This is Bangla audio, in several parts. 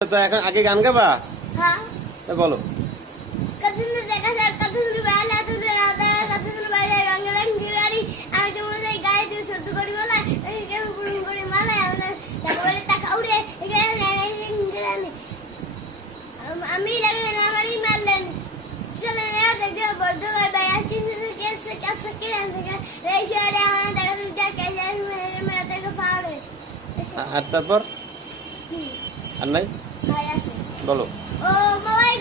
তো এখন আগে গান গাবা? হ্যাঁ। তা বলো। কতদিন দেখা যায় কতদিন বেলা তুই রাতে কতদিন বেলা রং রং গিরারি আমি তো মনে গায়ে দিয়ে সহ্য করি বলা এই কেউ পুরো করে মালা তারপরে টাকা উড়ে এখানে গিরানি আমি লাগে না আমারই মারলেন চলে না দেখে বড় করে বেড়াচ্ছি কেসে কেসে কিরান থেকে রেশারে আমার দেখা তুই দেখে যাই মেরে থেকে পারে আর তারপর আর নাই বলো। ও মামাই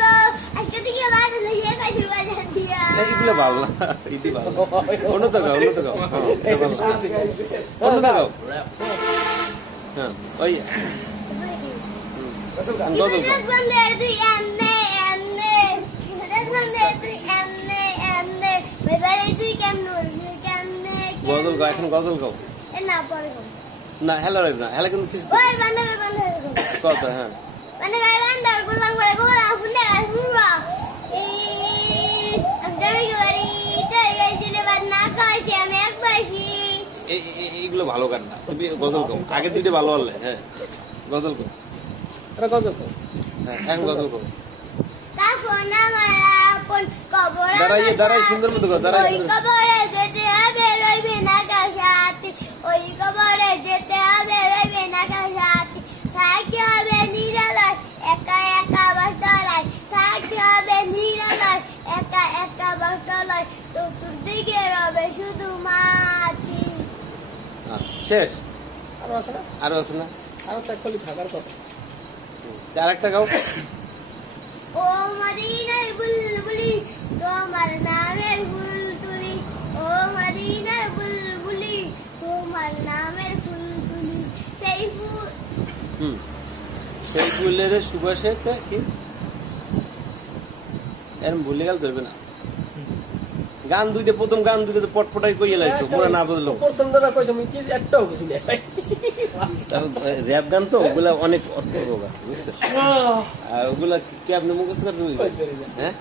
গো আজকে থেকে বাদ দিয়ে কাজের বাজার দিয়া এগুলো ভালো না ইতি ভালো অন্য তো গাও অন্য তো গাও হ্যাঁ ওই গান বদল বন্ধের তুই এমনে বন্ধের তুই এমনে বেবারে তুই কেমনে গজল গাও এখন গজল গাও না পরে না হেলো রাইব না হেলা কিন্তু কিছু ওই বন্ধের কথা হ্যাঁ মানে গাইবান্দার বললাম করে গোলা ফুলে আর ফুলবা আমি বাড়ি তোর গাইছিলে বাদ না খাইছি আমি একবারছি এইগুলো ভালো গান না তুমি গজল গাও আগে দুইটা ভালো হলে হ্যাঁ গজল গাও এটা গজল গাও হ্যাঁ এখন গজল গাও তা ফোন আমার আপন কবর দাঁড়াই সুন্দর মতো গাও দাঁড়াই ওই কবরে যেতে হবে রইবে না কার সাথে ওই কবরে যেতে হবে রইবে না কার সাথে থাকতে হবে নিরালায় একা একা বাসতলায় থাকতে হবে নিরালায় একা একা বাসতলায় তো তোর দিকে রবে শুধু মাটি শেষ আরো আছে না আরো একটা খালি থাকার কথা আর একটা গাও ও মদিনার বুলবুলি তোমার নামের ফুল তুলি ও মদিনার বুলবুলি তোমার নামের ফুল তুলি সেই ফুল সেই ফুলের সুবাসে কি এরম ভুলে গেল ধরবে না গান দুইটা প্রথম গান দুইটা তো পটপটাই কইয়া লাগছো পুরো না বুঝলো প্রথম দাদা কইছ আমি কি একটাও বুঝি না র‍্যাপ গান তো ওগুলা অনেক অর্থ বুঝছো আর ওগুলা কি আপনি মুখস্থ করতে হ্যাঁ